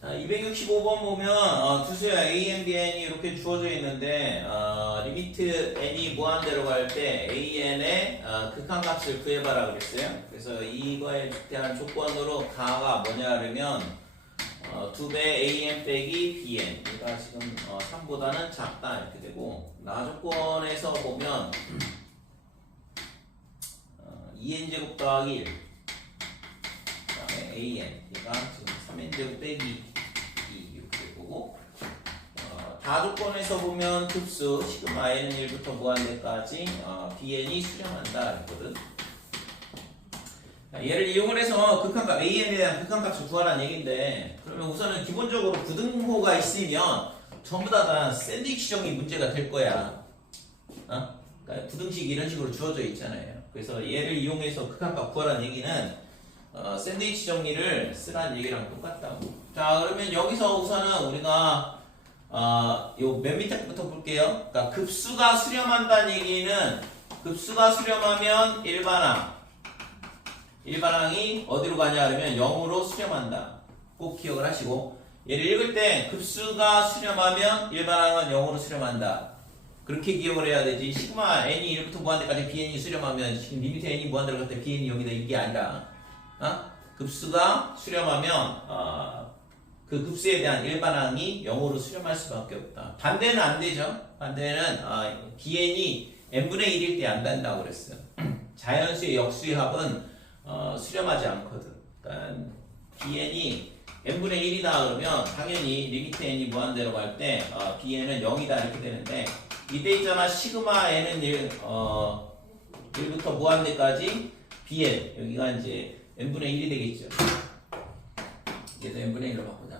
자, 265번 보면 두수야 a, n, b, n이 이렇게 주어져 있는데 리미트 n이 무한대로 갈 때 a, n의 극한값을 구해봐라 그랬어요. 그래서 이거에 대한 조건으로 가가 뭐냐 그러면 2배 a, n 빼기 b, n 얘가 지금 3보다는 작다 이렇게 되고 나 조건에서 보면 2n 제곱 더하기 1 그다음에 a, n 얘가 지금 3n 제곱 빼기 다 조건에서 보면 급수 시그마 n은 1부터 무한대까지 bn이 수렴한다 했거든. 얘를 이용을 해서 극한값 an에 대한 극한값을 구하라는 얘기인데 그러면 우선은 기본적으로 부등호가 있으면 전부 다 샌드위치형이 문제가 될 거야. 그러니까 부등식이 이런 식으로 주어져 있잖아요. 그래서 얘를 이용해서 극한값 구하라는 얘기는 샌드위치 정리를 쓰라는 얘기랑 똑같다고. 자, 그러면 여기서 우선은 우리가 요 맨 밑에부터 볼게요. 그러니까 급수가 수렴한다는 얘기는 급수가 수렴하면 일반항이 어디로 가냐 그러면 0으로 수렴한다. 꼭 기억을 하시고 얘를 읽을 때 급수가 수렴하면 일반항은 0으로 수렴한다. 그렇게 기억을 해야 되지. 시그마 n이 1부터 무한대까지 bn이 수렴하면 지금 리미트 n이 무한대로 갈 때 bn이 0이다 이게 아니라 급수가 수렴하면 그 급수에 대한 일반항이 0으로 수렴할 수밖에 없다. 반대는 안 되죠. 반대는 bn이 n분의 1일 때 안 된다고 그랬어요. 자연수의 역수의 합은 수렴하지 않거든. 그러니까 bn이 n분의 1이다 그러면 당연히 리미트 n이 무한대로 갈 때 bn은 0이다 이렇게 되는데 이때 있잖아. 시그마 n은 1부터 무한대까지 bn 여기가 이제 n분의 1이 되겠죠. 얘도 n분의 1로 바꾸자.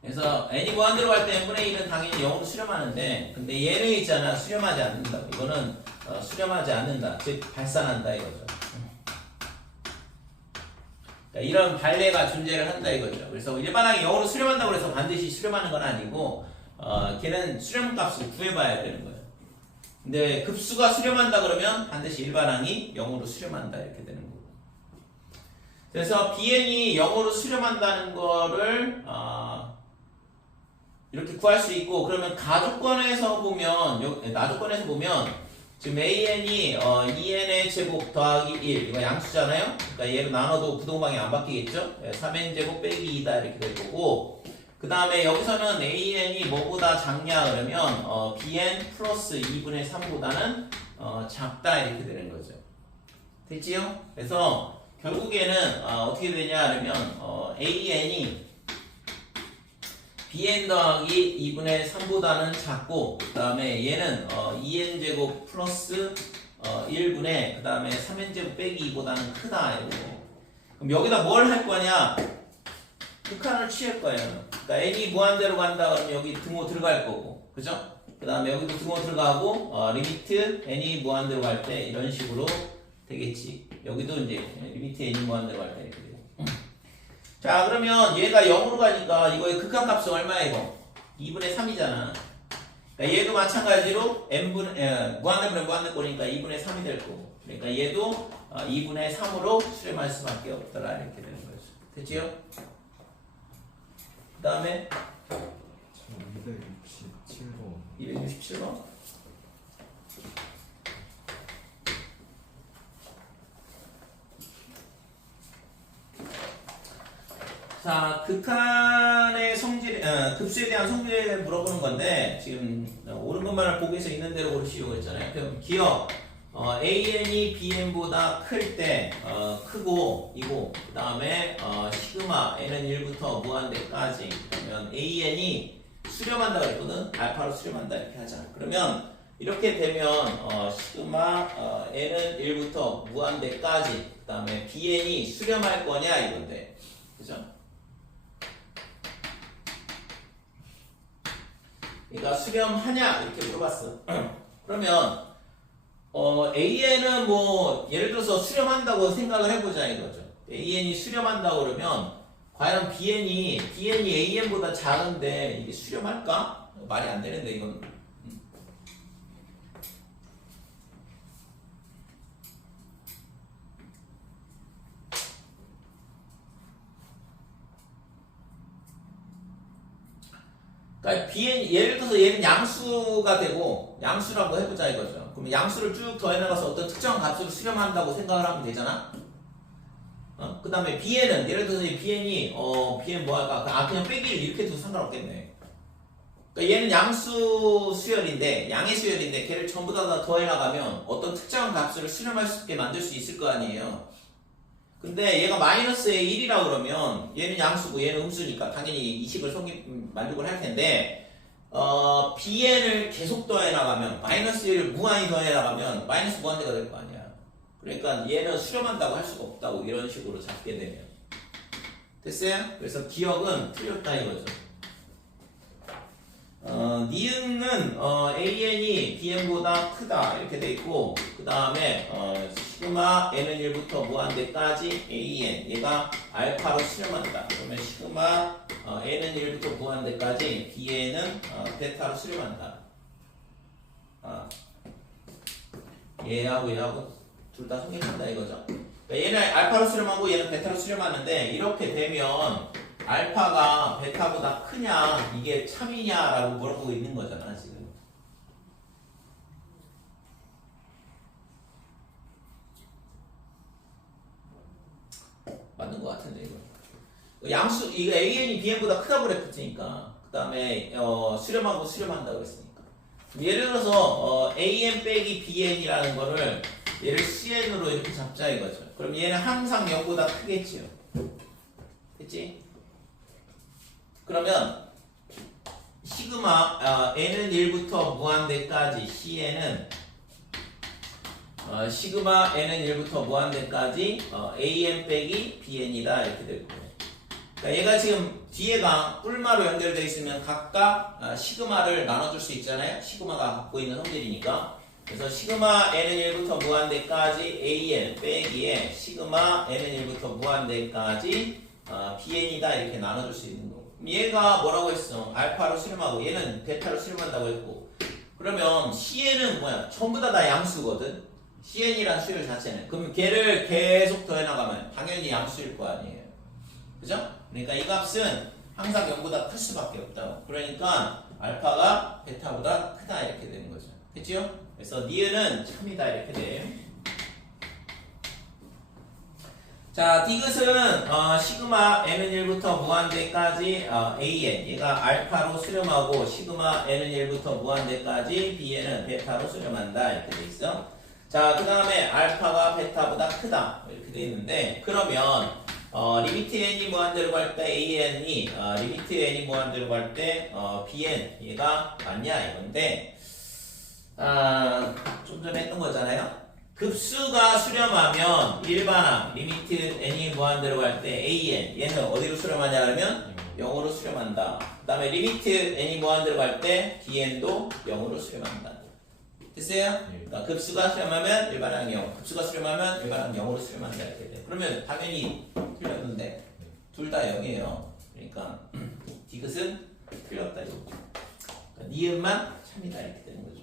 그래서 n이 무한대로 갈 때 n분의 1은 당연히 0으로 수렴하는데 근데 얘는 있잖아. 수렴하지 않는다. 이거는 수렴하지 않는다. 즉 발산한다 이거죠. 그러니까 이런 발레가 존재를 한다 이거죠. 그래서 일반항이 0으로 수렴한다고 해서 반드시 수렴하는 건 아니고 걔는 수렴값을 구해봐야 되는 거예요. 근데 급수가 수렴한다 그러면 반드시 일반항이 0으로 수렴한다 이렇게 되는 거고. 그래서 bn이 0으로 수렴한다는 거를 이렇게 구할 수 있고 그러면 가조건에서 보면 나조건에서 보면 지금 an이 2n의 제곱 더하기 1 이거 양수잖아요. 그러니까 얘로 나눠도 부동방이 안 바뀌겠죠. 3n 제곱 빼기 2다 이렇게 될 거고 그 다음에 여기서는 an이 뭐보다 작냐 그러면 bn 플러스 2분의 3보다는 작다 이렇게 되는 거죠. 됐지요? 그래서 결국에는 어떻게 되냐 그러면 an이 bn 더하기 2분의 3보다는 작고 그 다음에 얘는 2n제곱 플러스 1분의 그 다음에 3n제곱 빼기 2보다는 크다 이거. 그럼 여기다 뭘 할 거냐? 극한을 취할 거예요. 그러니까 n이 무한대로 간다 그러면 여기 등호 들어갈 거고 그죠? 그 다음에 여기도 등호 들어가고 리미트 n이 무한대로 갈 때 이런 식으로 되겠지. 여기도 이제 리미트 n이 무한대로 갈 때 이렇게 되고. 자 그러면 얘가 0으로 가니까 이거의 극한값은 얼마야 이거? 2분의 3이잖아. 그러니까 얘도 마찬가지로 무한대분의 무한대꼴이니까 2분의 3이 될 거고. 그러니까 얘도 2분의 3으로 수렴할 수밖에 없더라 이렇게 되는 거죠. 됐지요? 그 다음에 267번 자, 극한의 성질, 급수에 대한 성질을 물어보는 건데, 지금, 옳은 것만을 보기 위해서 있는 대로 고르시오 했잖아요. 그럼 기억, an이 bn보다 클 때, 크고, 이고, 그 다음에, 시그마, n은 1부터 무한대까지, 그러면 an이 수렴한다 그랬거든? 알파로 수렴한다 이렇게 하자. 그러면, 이렇게 되면, 시그마, n은 1부터 무한대까지, 그 다음에 bn이 수렴할 거냐 이건데, 그죠? 그러니까 수렴하냐 이렇게 물어봤어. 그러면 AN은 뭐 예를 들어서 수렴한다고 생각을 해보자 이거죠. AN이 수렴한다고 그러면 과연 BN이 AN보다 작은데 이게 수렴할까? 말이 안 되는데 이건. 그러니까 bn 예를 들어서 얘는 양수가 되고 양수라고 해보자 이거죠. 그럼 양수를 쭉 더해나가서 어떤 특정한 값으로 수렴한다고 생각을 하면 되잖아. 그 다음에 bn은 예를 들어서 이 bn이 bn 뭐 할까? 그냥 빼기 1 이렇게 해도 상관없겠네. 그러니까 얘는 양수 수열인데 양의 수열인데 걔를 전부 다 더해나가면 어떤 특정한 값을 수렴할 수 있게 만들 수 있을 거 아니에요. 근데 얘가 마이너스의 1이라 그러면 얘는 양수고 얘는 음수니까 당연히 이 식을 만족을 할 텐데 bn을 계속 더해나가면 마이너스 1을 무한히 더해나가면 마이너스 무한대가 될 거 아니야. 그러니까 얘는 수렴한다고 할 수가 없다고 이런 식으로 잡게 되면 됐어요? 그래서 기억은 틀렸다 이거죠. 니은은 an이 bn보다 크다 이렇게 돼 있고 그 다음에 시그마 n은 1부터 무한대까지 an 얘가 알파로 수렴한다. 그러면 시그마 n은 1부터 무한대까지 bn은 베타로 수렴한다. 얘하고 둘 다 성립한다 이거죠. 그러니까 얘는 알파로 수렴하고 얘는 베타로 수렴하는데 이렇게 되면 알파가 베타보다 크냐 이게 참이냐라고 물어보고 있는 거잖아 지금. 맞는 것 같은데 이거. 양수 이거 an이 bn보다 크다고 그랬으니까 그 다음에 수렴하고 수렴한다고 그랬으니까 예를 들어서 an 빼기 bn이라는 거를 얘를 cn으로 이렇게 잡자 이거죠. 그럼 얘는 항상 0보다 크겠지요. 됐지? 그러면 시그마 n은 1부터 무한대까지 cn은 시그마 n은 1부터 무한대까지 an 빼기 bn이다 이렇게 될 거예요. 그러니까 얘가 지금 뒤에가 뿔마로 연결되어 있으면 각각 시그마를 나눠줄 수 있잖아요. 시그마가 갖고 있는 성질이니까. 그래서 시그마 n은 1부터 무한대까지 an 빼기에 시그마 n은 1부터 무한대까지 bn이다 이렇게 나눠줄 수 있는 거고. 얘가 뭐라고 했어? 알파로 수렴하고 얘는 베타로 수렴한다고 했고. 그러면 cn은 뭐야? 전부 다 양수거든. cn이란 수열 자체는. 그럼 걔를 계속 더해나가면 당연히 양수일 거 아니에요. 그죠? 그러니까 이 값은 항상 0보다 클 수밖에 없다고. 그러니까 알파가 베타보다 크다 이렇게 되는 거죠. 됐죠? 그래서 니은은 참이다 이렇게 돼요. 자, 디귿은 시그마 n은 1부터 무한대까지 an 얘가 알파로 수렴하고 시그마 n은 1부터 무한대까지 bn은 베타로 수렴한다 이렇게 돼 있어. 자, 그 다음에 알파가 베타보다 크다 이렇게 돼 있는데 그러면 리미트 n이 무한대로 갈 때 an이 리미트 n이 무한대로 갈 때 bn 얘가 맞냐 이건데 좀 전에 했던 거잖아요. 급수가 수렴하면 일반항 리미트 n이 무한대로 갈 때 an 얘는 어디로 수렴하냐 그러면 0으로 수렴한다. 그 다음에 리미트 n이 무한대로 갈 때 bn도 0으로 수렴한다. 됐어요? 그러니까 급수가 수렴하면 일반항 0, 급수가 수렴하면 일반항 0으로 수렴한다 이렇게 돼. 그러면 당연히 틀렸는데 둘 다 0이에요. 그러니까 디귿은 틀렸다 이거. 그러니까 니은만 참이다 이렇게 되는 거죠.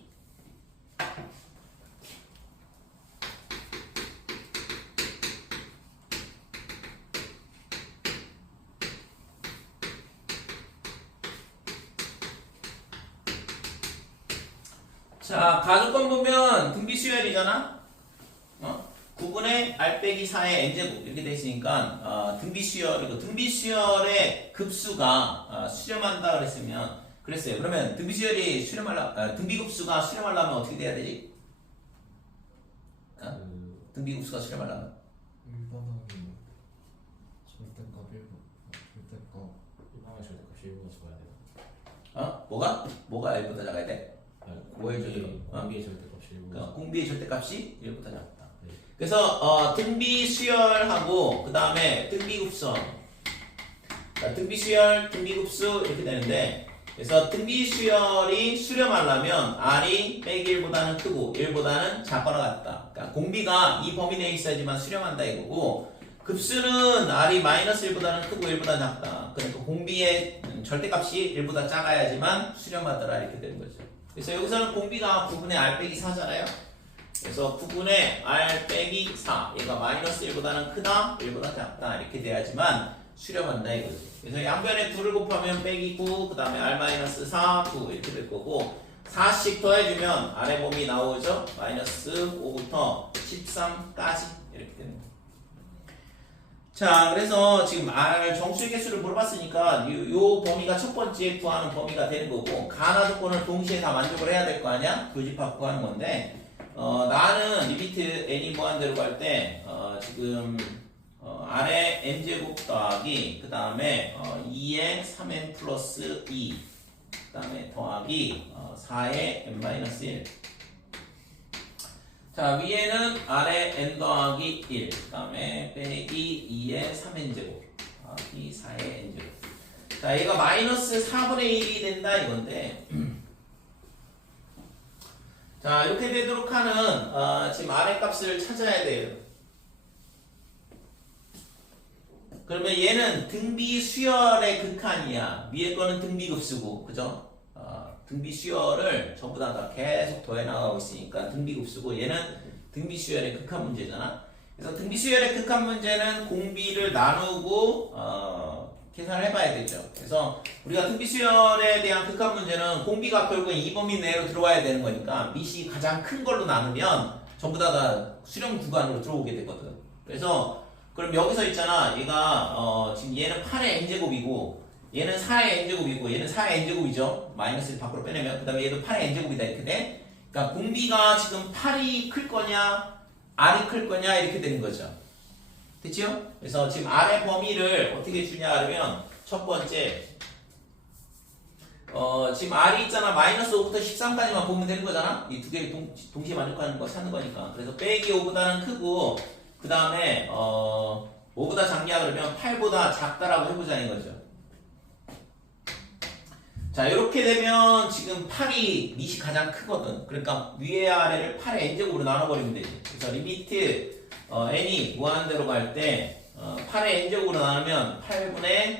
자, 가족권 보면 등비수열이잖아. 9분의 r 빼기 4의 n제곱 이렇게 돼 있으니까 등비수열이고 등비수열의 급수가 수렴한다 그랬어요. 그러면 등비수열이 등비급수가 수렴하려면 어떻게 돼야 되지? 등비급수가 수렴하려면 일반항이 절대값 1보 절대값 일반항 절대값 1보다 적어야 돼요. 뭐가 1보다 작아야 돼? 뭐의 절대값? 공비의 절대값이 1보다 그러니까 공비의 절대값이 1보다 작다. 네. 그래서 등비수열하고 그 다음에 등비급수 등비수열, 등비급수 이렇게 되는데 그래서 등비수열이 수렴하려면 R이 빼기 1보다는 크고 1보다는 작거나 같다. 그러니까 공비가 이 범위 내에 있어야지만 수렴한다 이거고 급수는 R이 마이너스 1보다는 크고 1보다 작다. 그러니까 공비의 절대값이 1보다 작아야지만 수렴하더라 이렇게 되는 거죠. 그래서 여기서는 공비가 9분의 R 빼기 4잖아요. 그래서 9분의 R 빼기 4 얘가 마이너스 1보다는 크다 1보다 작다 이렇게 돼야지만 수렴한다 이거지. 그래서 양변에 2를 곱하면 빼기 9, 그 다음에 r-4, 9 이렇게 될 거고 4씩 더해주면 아래 범위 나오죠? 마이너스 5부터 13까지 이렇게 되는 거예요. 자, 그래서 지금 R 정수의 개수를 물어봤으니까 요 범위가 첫 번째 구하는 범위가 되는 거고 가나 조건을 동시에 다 만족을 해야 될 거 아니야? 교집합 구하는 건데 나는 리미트 n이 무한대로 갈 때 지금 R의 n제곱 더하기 그 다음에 2의 3n 플러스 2 그 다음에 더하기 4의 n-1 자, 위에는 R의 n 더하기 1, 그 다음에 빼기 2의 3n제곱, 더하기 4의 n제곱. 자, 얘가 마이너스 4분의 1이 된다 이건데, 자, 이렇게 되도록 하는, 지금 R의 값을 찾아야 돼요. 그러면 얘는 등비 수열의 극한이야. 위에 거는 등비급수고, 그죠? 등비 수열을 전부 다 계속 더해 나가고 있으니까 등비급수고 얘는 등비 수열의 극한 문제잖아. 그래서 등비 수열의 극한 문제는 공비를 나누고 계산을 해봐야 되죠. 그래서 우리가 등비 수열에 대한 극한 문제는 공비가 결국은 이 범위 내로 들어와야 되는 거니까 밑이 가장 큰 걸로 나누면 전부 다 수렴 구간으로 들어오게 되거든. 그래서 그럼 여기서 있잖아. 얘가 지금 얘는 8의 n제곱이고 얘는 4의 n제곱이고 얘는 4의 n제곱이죠. 마이너스를 밖으로 빼내면 그 다음에 얘도 8의 n제곱이다 이렇게 돼. 그러니까 공비가 지금 8이 클 거냐 R이 클 거냐 이렇게 되는 거죠. 됐죠? 그래서 지금 R의 범위를 어떻게 주냐 그러면 첫 번째 지금 R이 있잖아. 마이너스 5부터 13까지만 보면 되는 거잖아. 이 두 개를 동시에 만족하는 거 찾는 거니까. 그래서 빼기 5보다는 크고 그 다음에 5보다 작냐 그러면 8보다 작다라고 해보자 이거죠. 자, 이렇게 되면 지금 8이 밑이 가장 크거든. 그러니까 위에 아래를 8의 n제곱으로 나눠버리면 되지. 그래서 리미트 n이 무한대로 갈 때 8의 n제곱으로 나누면 8분의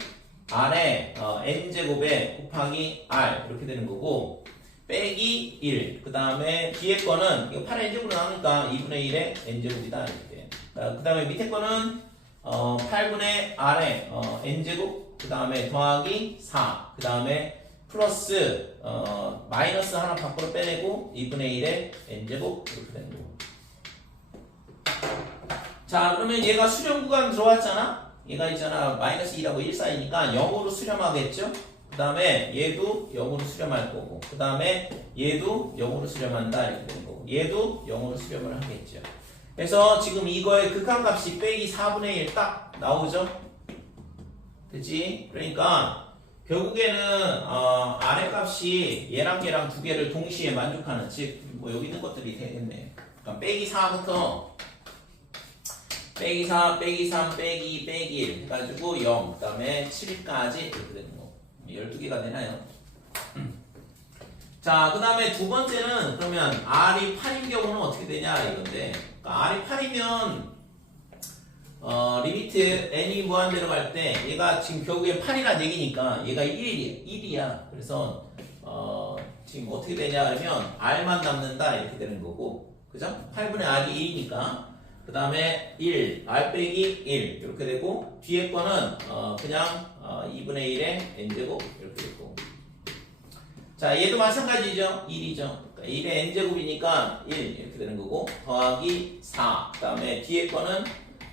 r의 n제곱에 곱하기 r 이렇게 되는 거고 빼기 1. 그 다음에 뒤에 거는 이거 8의 n제곱으로 나누니까 2분의 1의 n제곱이다 이렇게. 그 다음에 밑에 거는 8분의 r의 n제곱 그 다음에 더하기 4. 그 다음에 플러스 마이너스 하나 밖으로 빼내고 2분의 1의 n제곱 이렇게 되는 거고. 자, 그러면 얘가 수렴 구간 들어왔잖아. 얘가 있잖아 마이너스 2라고 1 사이니까 0으로 수렴하겠죠. 그 다음에 얘도 0으로 수렴할 거고 그 다음에 얘도 0으로 수렴한다 이렇게 되는 거고 얘도 0으로 수렴을 하겠죠. 그래서 지금 이거의 극한값이 빼기 4분의 1 딱 나오죠. 됐지? 그러니까 결국에는 아래 값이 얘랑 얘랑 두 개를 동시에 만족하는 즉 뭐 여기 있는 것들이 되겠네. 그러니까 빼기 4부터 빼기 4, 빼기 3, 빼기 1 해가지고 0, 그 다음에 7까지 이렇게 되는 거. 12개가 되나요? 자, 그 다음에 두 번째는 그러면 R이 8인 경우는 어떻게 되냐 이건데 그러니까 R이 8이면 리미트 n이 무한대로 갈 때 얘가 지금 결국에 8이란 얘기니까 얘가 1이야. 그래서 지금 어떻게 되냐 그러면 r만 남는다 이렇게 되는 거고 그죠? 8분의 r이 1이니까 그 다음에 1, r 빼기 1 이렇게 되고 뒤에 거는 그냥 2분의 1의 n제곱 이렇게 되고 자 얘도 마찬가지죠. 1이죠. 그러니까 1의 n제곱이니까 1 이렇게 되는 거고 더하기 4 그 다음에 뒤에 거는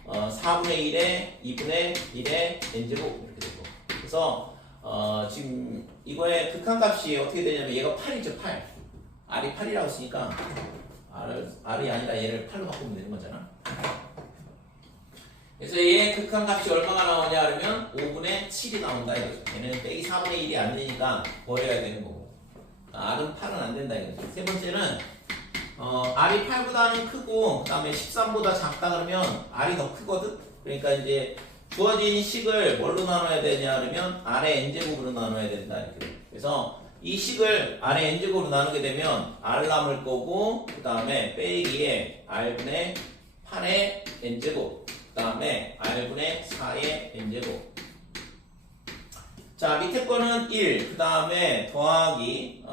4분의 1에 2분의 1의 n제곱 이렇게 되고 그래서 지금 이거의 극한값이 어떻게 되냐면 얘가 8이죠. 8 R이 8이라고 쓰니까 R이 아니라 얘를 8로 바꾸면 되는 거잖아. 그래서 얘의 극한값이 얼마가 나오냐 그러면 5분의 7이 나온다 이거죠. 얘는 빼기 4분의 1이 안 되니까 버려야 되는 거고 R은 8은 안 된다 이거죠. 세 번째는 R이 8보다는 크고 그 다음에 13보다 작다 그러면 R이 더 크거든. 그러니까 이제 주어진 식을 뭘로 나눠야 되냐 그러면 R의 n제곱으로 나눠야 된다 이렇게. 그래서 이 식을 R의 n제곱으로 나누게 되면 R 남을 거고 그 다음에 빼기에 R분의 8의 n제곱 그 다음에 R분의 4의 n제곱 자 밑에 거는 1 그 다음에 더하기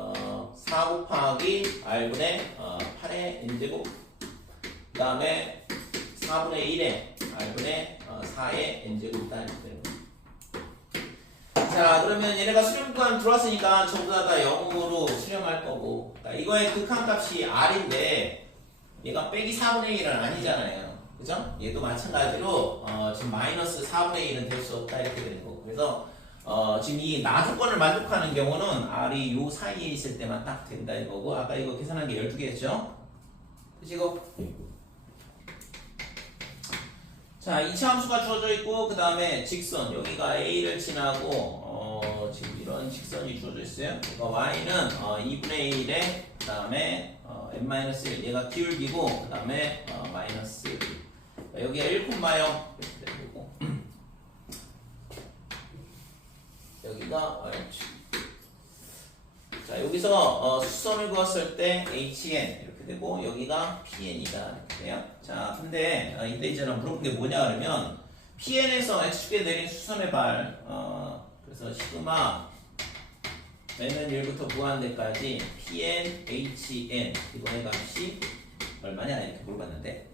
4 곱하기 R분의 8의 n제곱 그 다음에 4분의 1에 R분의 4의 n제곱이다 이렇게 되는 거예요. 자, 그러면 얘네가 수렴 구간 들어왔으니까 전부 다 0으로 수렴할 거고. 그러니까 이거의 극한값이 R인데 얘가 빼기 4분의 1은 아니잖아요. 그죠? 얘도 마찬가지로 지금 마이너스 4분의 1은 될 수 없다 이렇게 되는 거고. 그래서 지금 이 나조건을 만족하는 경우는 R이 요 사이에 있을 때만 딱 된다 이거고. 아까 이거 계산한 게 12개였죠? 그치고? 자, 2차 함수가 주어져 있고 그 다음에 직선 여기가 A를 지나고 지금 이런 직선이 주어져 있어요. 그러니까 Y는 2분의 1에 그 다음에 n-1 얘가 기울기고 그 다음에 마이너스 1. 여기가 1,0 이렇게 되고 여기가 자, 여기서 수선을 그었을 때 HN 이렇게 되고 여기가 PN이다 이렇게 돼요. 자, 근데 이때 이제 물어본 게 뭐냐 그러면 PN에서 X축에 내린 수선의 발 그래서 시그마 n은 1부터 무한대까지 PN, HN 이거의 값이 얼마냐 이렇게 물어봤는데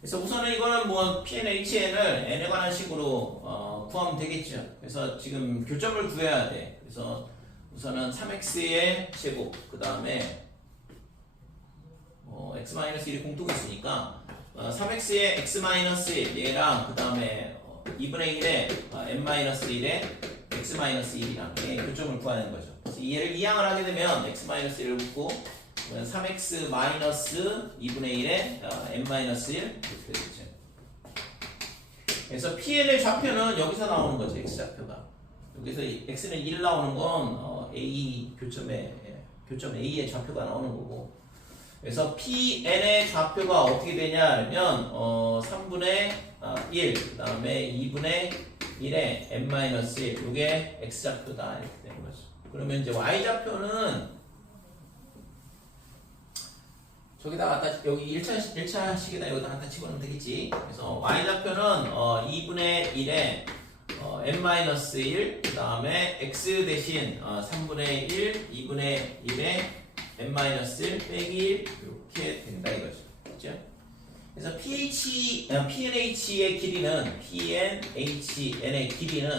그래서 우선은 이거는 뭐 PN, HN을 n에 관한 식으로 구하면 되겠죠. 그래서 지금 교점을 구해야 돼. 그래서 우선은 3x의 제곱 그 다음에 x-1이 공통이 있으니까 3x의 x-1 얘랑 그 다음에 2분의 1의 n-1의 x-1이랑 교점을 구하는 거죠. 그래서 얘를 이항을 하게 되면 x-1을 묻고 3x 2분의 1의 n-1 이렇게 되겠죠. 그래서 PN의 좌표는 여기서 나오는 거죠. x좌표가. 여기서 x는 1 나오는 건 A 교점 A의 좌표가 나오는 거고. 그래서 PN의 좌표가 어떻게 되냐 하면 3분의 1, 그 다음에 2분의 1의 n-1 이게 x좌표다 이렇게 되는 거죠. 그러면 이제 y좌표는 저기다 갖다 여기 1차식에다 여기다 갖다 집어넣으면 되겠지. 그래서 y좌표는 2분의 1의 n-1 그 다음에 x 대신 3분의 1, 2분의 1의 n-1 빼기 1 이렇게 된다 이거죠. 그렇죠? 그래서 PNH의 길이는 PNHN의 길이는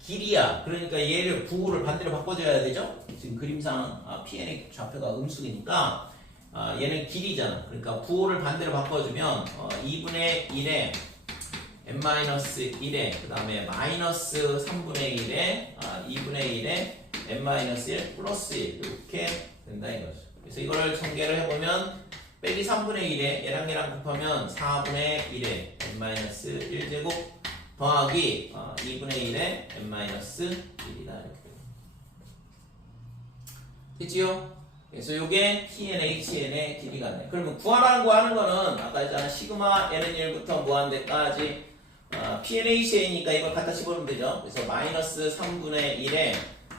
길이야. 그러니까 얘를 부호를 반대로 바꿔줘야 되죠. 지금 그림상 PN의 좌표가 음수이니까 얘는 길이잖아. 그러니까 부호를 반대로 바꿔주면 2분의 1에 n-1에 그 다음에 마이너스 3분의 1에 2분의 1에 n-1 플러스 1 이렇게 된다 이거죠. 그래서 이거를 전개를 해보면 빼기 3분의 1에 얘랑 곱하면 4분의 1에 n-1제곱 더하기 2분의 1에 n-1이다 이렇게 됐지요? 그래서 요게 PNHN의 길이가 네. 그러면 구하라는 거 하는 거는 아까 했잖아 시그마 n은 1부터 무한대까지 PNHN이니까 이걸 갖다 집어넣으면 되죠. 그래서 마이너스 3분의 1에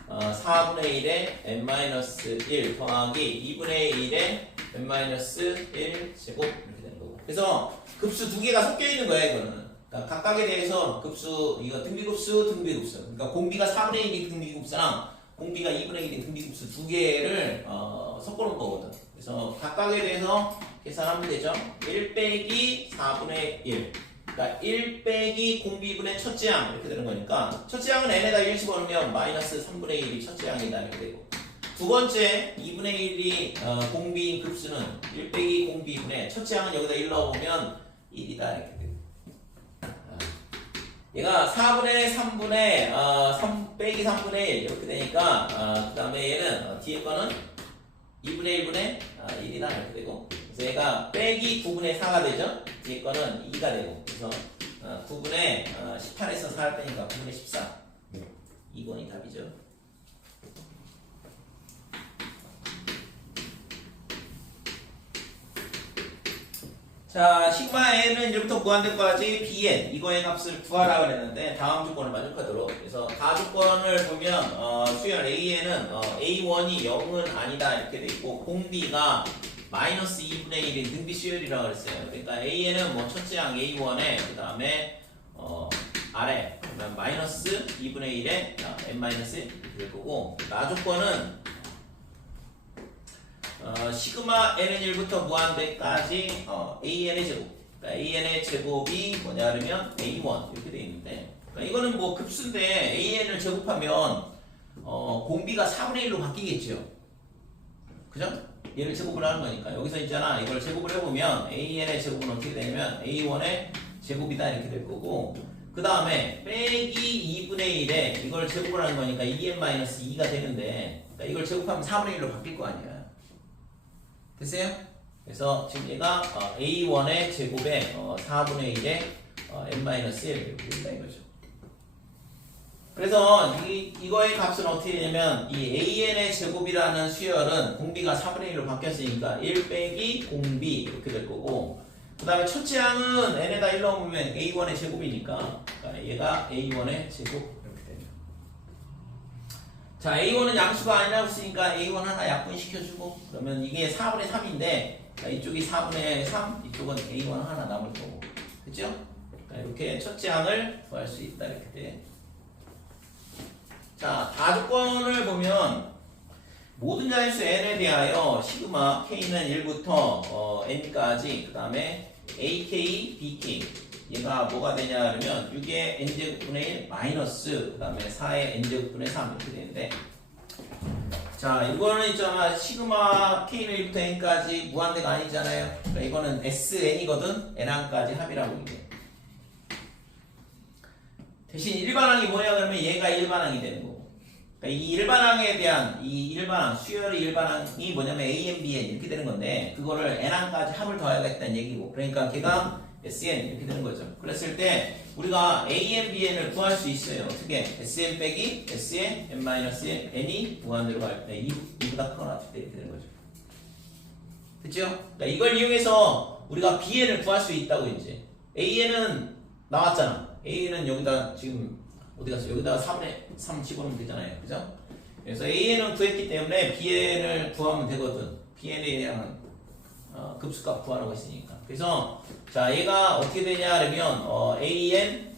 4분의 1에 n-1 더하기 2분의 1에 n-1 제곱 이렇게 되는 거고. 그래서 급수 두 개가 섞여 있는 거야 이거는. 그러니까 각각에 대해서 급수 이거 등비급수. 그러니까 공비가 4분의 1이 등비급수랑 공비가 2분의 1인 등비급수 두 개를 섞어놓은 거거든. 그래서 각각에 대해서 계산하면 되죠. 1 빼기 4분의 1. 그러니까 1 빼기 공비분의 첫째 양 이렇게 되는 거니까 첫째 양은 n에다 1 집어넣으면 마이너스 3분의 1이 첫째 양이다 이렇게 되고 두 번째 2분의 1이 공비인 급수는 1 빼기 공비분의 첫째 양은 여기다 1 넣어보면 1이다 이렇게 되고 얘가 4분의 3분의 3 빼기 3분의 1 이렇게 되니까 그 다음에 얘는 뒤에 거는 2분의 1분의 1이다 이렇게 되고 그래서 얘가 빼기 9분의 4가 되죠. 뒤에 거는 2가 되고 그래서 9분의 18에서 4를 빼니까 9분의 14 2번이 답이죠. 자, 시그마 n은 이제부터 무한대까지 bn 이거의 값을 구하라 그랬는데 다음 조건을 만족하도록 그래서 다 조건을 보면 수열 an은 a1이 0은 아니다 이렇게 돼 있고 공b가 마이너스 2분의 1인 등비 수열이라고 그랬어요. 그러니까 an은 뭐 첫째 양 a1에 그 다음에 아래 그러면 마이너스 2분의 1에 n-1 이렇게 될 거고 나 조건은 시그마 n은 1부터 무한대까지 an의 제곱 그러니까 an의 제곱이 뭐냐 하면 a1 이렇게 돼 있는데 그러니까 이거는 뭐 급수인데 AN을 제곱하면 공비가 4분의 1로 바뀌겠죠. 그죠? 얘를 제곱을 하는 거니까 여기서 있잖아. 이걸 제곱을 해보면 AN의 제곱은 어떻게 되냐면 A1의 제곱이다 이렇게 될 거고 그 다음에 빼기 2분의 1에 이걸 제곱을 하는 거니까 2n-2가 되는데 그러니까 이걸 제곱하면 4분의 1로 바뀔 거 아니야. 됐어요? 그래서 지금 얘가 A1의 제곱에 4분의 1에 n-1 이렇게 된다 이거죠. 그래서 이거의 값은 어떻게 되냐면 이 AN의 제곱이라는 수열은 공비가 4분의 1로 바뀌었으니까 1 빼기 공비 이렇게 될 거고 그 다음에 첫째 항은 n에다 1 넣으면 A1의 제곱이니까 그러니까 얘가 A1의 제곱 이렇게 됩니다. 자 A1은 양수가 아니라고 했으니까 A1 하나 약분시켜주고 그러면 이게 4분의 3인데 이쪽이 4분의 3 이쪽은 A1 하나 남을 거고 그죠? 이렇게 첫째 항을 구할 수 있다 이렇게 돼. 자, 다조건을 보면 모든 자연수 n에 대하여 시그마 k는 1부터 n까지 그 다음에 ak, bk 얘가 뭐가 되냐 그러면 6의 n제곱분의 1 마이너스 그 다음에 4의 n제곱분의 3 이렇게 되는데 자 이거는 있잖아 시그마 k는 1부터 n까지 무한대가 아니잖아요. 그러니까 이거는 sn이거든 n항까지 합이라고 이게 대신 일반항이 뭐냐 그러면 얘가 일반항이 되는 거고 그러니까 이 일반항에 대한 이 일반항 수열의 일반항이 뭐냐면 AN, BN 이렇게 되는 건데 그거를 N항까지 합을 더해야겠다는 얘기고 그러니까 걔가 SN 이렇게 되는 거죠. 그랬을 때 우리가 AN, BN을 구할 수 있어요. 어떻게? SN 빼기 SN, N-N N이 무한대로 갈 때 2보다 크거나 같을 때 이렇게 되는 거죠. 그쵸? 그러니까 이걸 이용해서 우리가 BN을 구할 수 있다고 이제 AN은 나왔잖아. A는 여기다 지금 어디 갔어? 여기다가 3분의 3 집어넣으면 되잖아요. 그죠? 그래서 AN은 구했기 때문에 BN을 구하면 되거든. BN에 대한 급수값 구하라고 했으니까. 그래서 자 얘가 어떻게 되냐 그러면 AN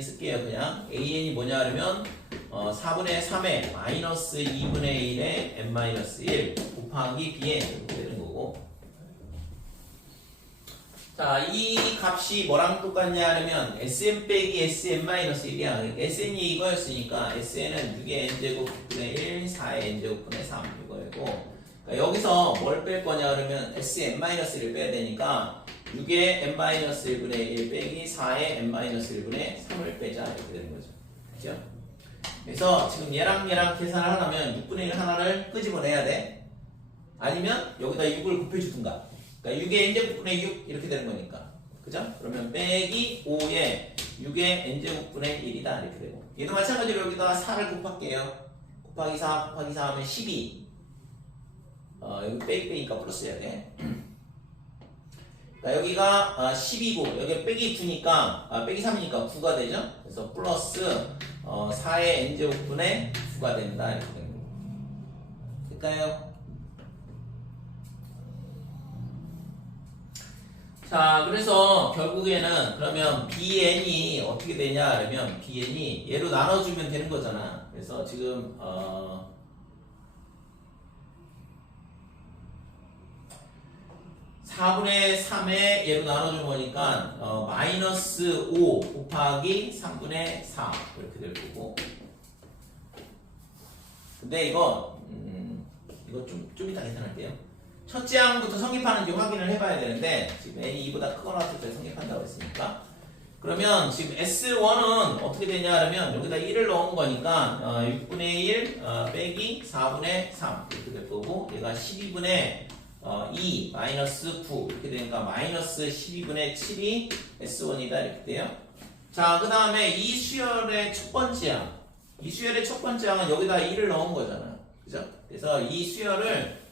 쓸게요. 그냥 AN이 뭐냐 그러면 4분의 3에 마이너스 2분의 1에 n-1 곱하기 BN 이렇게 되는 거고 자, 이 값이 뭐랑 똑같냐 하면 Sn 빼기 Sn-1이야. Sn이 이거였으니까 Sn은 6의 n제곱분의 1, 4의 n제곱분의 3 이거이고 그러니까 여기서 뭘 뺄 거냐 그러면 Sn-1을 빼야 되니까 6의 n-1분의 1 빼기 4의 n-1분의 3을 빼자 이렇게 되는 거죠. 그죠? 그래서 지금 얘랑 계산을 하려면 6분의 1 하나를 끄집어내야 돼. 아니면 여기다 6을 곱해주든가. 그러니까 6의 n제곱분의 6 이렇게 되는 거니까 그죠? 그러면 빼기 5에 6의 n제곱분의 1이다 이렇게 되고 얘도 마찬가지로 여기다가 4를 곱할게요. 곱하기 4 하면 12 여기 빼기니까 플러스 해야 돼. 그러니까 여기가 12고 여기 빼기 9니까 빼기 3이니까 9가 되죠? 그래서 플러스 4의 n제곱분의 9가 된다 이렇게 되는 거고 될까요? 자, 그래서 결국에는 그러면 BN이 어떻게 되냐 그러면 BN이 얘로 나눠주면 되는 거잖아. 그래서 지금 4분의 3에 얘로 나눠준 거니까 마이너스 5 곱하기 3분의 4 이렇게 될 거고 근데 이거 좀 이따 계산할게요. 첫째 항부터 성립하는지 확인을 해봐야 되는데 지금 n이 2보다 크거나 같을 때 성립한다고 했으니까 그러면 지금 S1은 어떻게 되냐 하면 여기다 1을 넣은 거니까 6분의 1 빼기 4분의 3 이렇게 될 거고 얘가 12분의 2 마이너스 9 이렇게 되니까 마이너스 12분의 7이 S1이다 이렇게 돼요. 자, 그 다음에 이 수열의 첫 번째 항은 여기다 1을 넣은 거잖아. 그죠? 그래서 이 수열을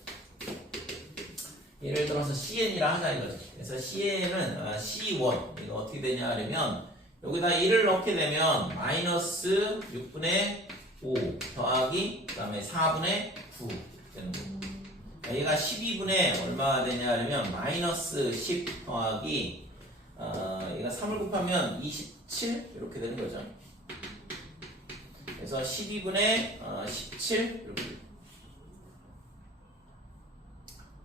예를 들어서 CN이라 하자 이거죠. 그래서 CN은 C1 이거 어떻게 되냐 하면 여기다 1을 넣게 되면 마이너스 6분의 5 더하기 그 다음에 4분의 9 되는 거고 얘가 12분의 얼마가 되냐 하면 마이너스 10 더하기 얘가 3을 곱하면 27 이렇게 되는 거죠. 그래서 12분의 17 이렇게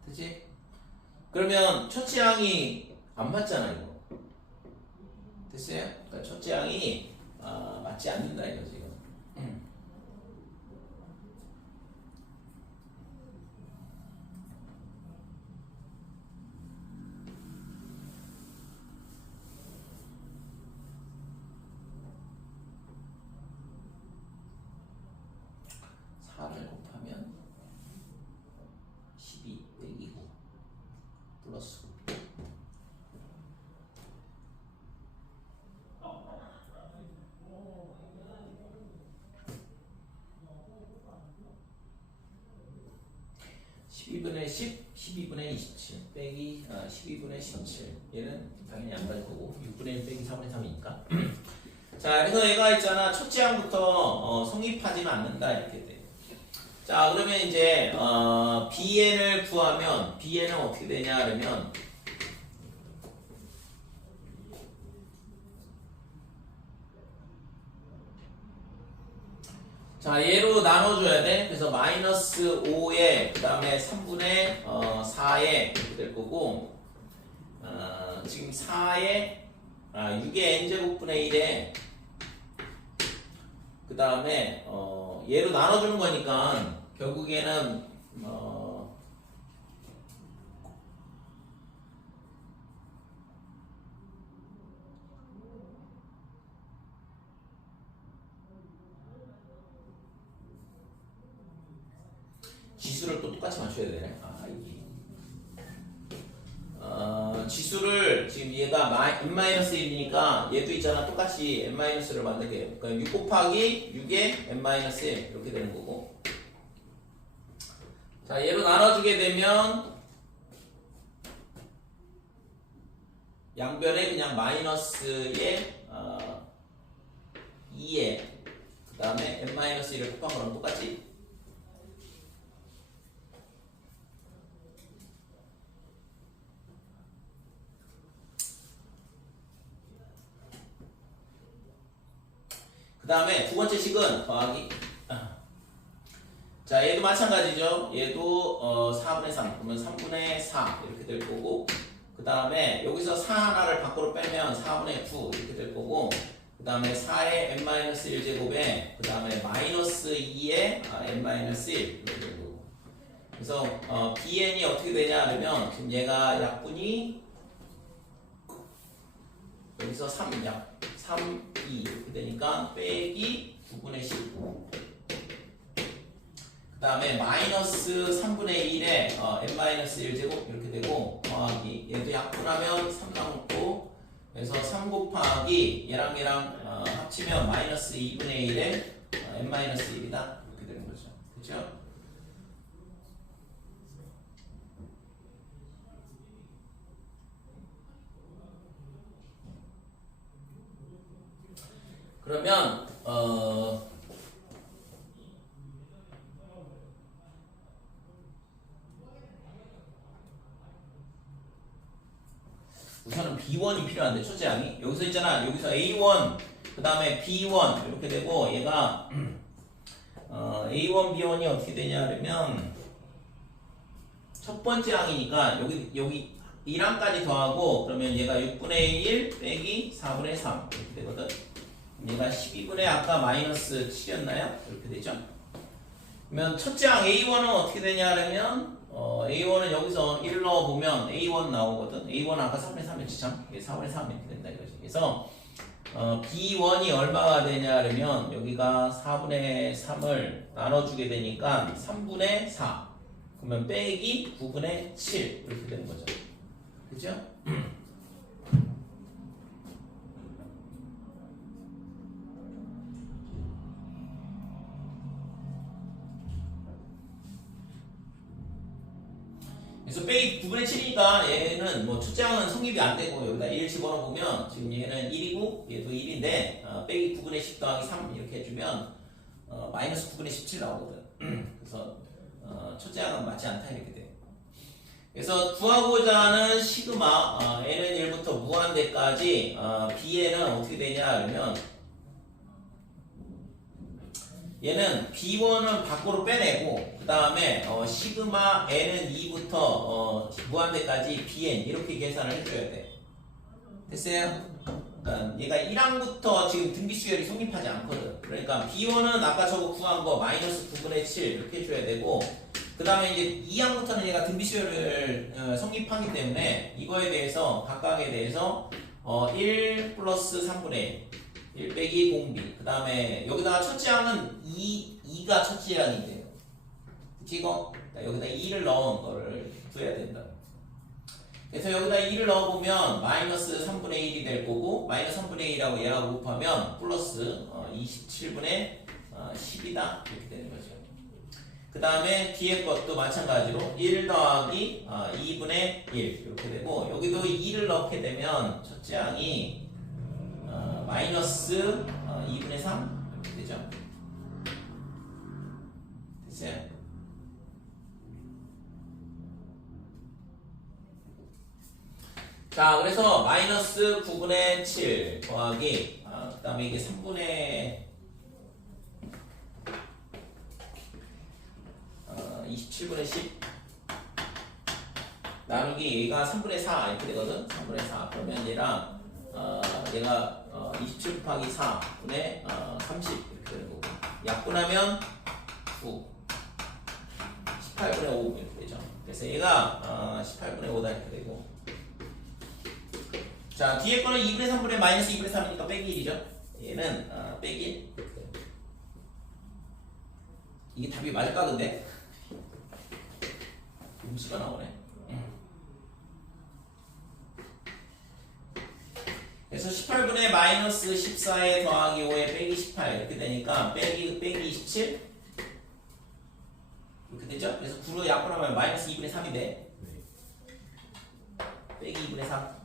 그치? 그러면 첫째 항이 안 맞잖아 이거 됐어요? 그러니까 첫째 항이 맞지 않는다 이거지 이거. 음. 를 곱하면 12 빼기 9 플러스 9. (12분의 10) (12분의 27) 빼기 12분의 17 얘는 당연히 안 갈 거고 6분의 1 빼기 4분의 3이니까 자 그래서 얘가 있잖아 첫째 항부터 성립하지는 않는다 이렇게 돼. 자 그러면 이제 bn을 구하면 bn은 어떻게 되냐 그러면 자 얘로 나눠줘야 돼. 그래서 마이너스 5에 그 다음에 3분의 4에 이렇게 될 거고 지금 4에 6의 n제곱분의 1에 그 다음에 얘로 나눠주는 거니까 결국에는 지수를 또 똑같이 맞춰야 되네. 지수를 지금 얘가 n-1이니까 얘도 있잖아 똑같이 n-를 만들게. 그러니까 6 곱하기 6에 n-1 이렇게 되는 거고. 자 얘로 나눠주게 되면 양변에 그냥 마이너스에 2에 그 다음에 n-1을 곱한 거랑 똑같이 그 다음에 두 번째 식은 더하기 자 얘도 마찬가지죠. 얘도 4분의 3 그러면 3분의 4 이렇게 될 거고 그 다음에 여기서 4 하나를 밖으로 빼면 4분의 9 이렇게 될 거고 그 다음에 4의 n-1제곱에 그 다음에 마이너스 2의 n-1 이렇게 될 거고 그래서 bn이 어떻게 되냐 하면 지금 얘가 약분이 여기서 3, 2 이렇게 되니까 빼기 9분의 10 그 다음에 마이너스 3분의 1에 n-1제곱 이렇게 되고 더하기 얘도 약분하면 3 남고 그래서 3 곱하기 얘랑 합치면 마이너스 2분의 1에 n-1이다 이렇게 되는 거죠. 그렇죠? 그러면 우선은 B1이 필요한데 첫째 항이 여기서 있잖아. 여기서 A1 그 다음에 B1 이렇게 되고 얘가 A1, B1이 어떻게 되냐 그러면 첫 번째 항이니까 여기 1항까지 더하고 그러면 얘가 6분의 1 빼기 4분의 3 이렇게 되거든. 얘가 12분의 아까 마이너스 7이었나요? 이렇게 되죠. 그러면 첫째 항 A1은 어떻게 되냐 하면 A1은 여기서 1 넣어보면 A1 나오거든. A1은 아까 3분의 3이었지 참. 이게 4분의 3 이렇게 된다 이거지. 그래서 B1이 얼마가 되냐 하면 여기가 4분의 3을 나눠주게 되니까 3분의 4 그러면 빼기 9분의 7 이렇게 되는 거죠. 그죠? 그래서 빼기 9분의 7이니까 얘는 뭐 첫째 항은 성립이 안 되고 여기다 1 집어넣으면 지금 얘는 1이고 얘도 1인데 빼기 9분의 10 더하기 3 이렇게 해주면 마이너스 9분의 17 나오거든. 그래서 첫째 항은 맞지 않다 이렇게 돼. 그래서 구하고자 하는 시그마 n은 1부터 무한대까지 bn은 어떻게 되냐 그러면 얘는 b1은 밖으로 빼내고 그 다음에 시그마 n은 2부터 무한대까지 bn 이렇게 계산을 해줘야 돼. 됐어요? 얘가 1항부터 지금 등비 수열이 성립하지 않거든. 그러니까 B1은 아까 저거 구한 거 마이너스 9분의 7 이렇게 해줘야 되고, 그 다음에 이제 2항부터는 얘가 등비 수열을 성립하기 때문에 이거에 대해서 각각에 대해서 1 플러스 3분의 1 빼기 공비. 그 다음에 여기다가 첫째 항은 2가 첫째 항인데요. 그치 이거? 여기다 2를 넣은 거를 구해야 된다. 그래서 여기다 2를 넣어보면 마이너스 3분의 1이 될 거고, 마이너스 3분의 1하고 얘하고 곱하면 플러스 27분의 10이다 이렇게 되는 거죠. 그 다음에 뒤에 것도 마찬가지로 1 더하기 2분의 1 이렇게 되고, 여기도 2를 넣게 되면 첫째 항이 마이너스 2분의 3 이렇게 되죠. 됐어요? 자, 그래서 마이너스 9분의 7 더하기 그 다음에 이게 3분의 27분의 10 나누기 얘가 3분의 4 이렇게 되거든. 3분의 4 그러면 얘랑 얘가 27 곱하기 4분의 30 이렇게 되는 거고, 약분하면 9 18분의 5 이렇게 되죠. 그래서 얘가 18분의 5다 이렇게 되고, 자, 뒤에 거는 2분의 3분의 마이너스 2분의 3이니까 빼기 1이죠. 얘는 빼기 1. 이게 답이 맞을까 근데? 음수가 나오네. 그래서 18분의 마이너스 14에 더하기 5에 빼기 18 이렇게 되니까 빼기 27 이렇게 되죠. 그래서 9로 약분하면 마이너스 2분의 3인데 빼기 2분의 3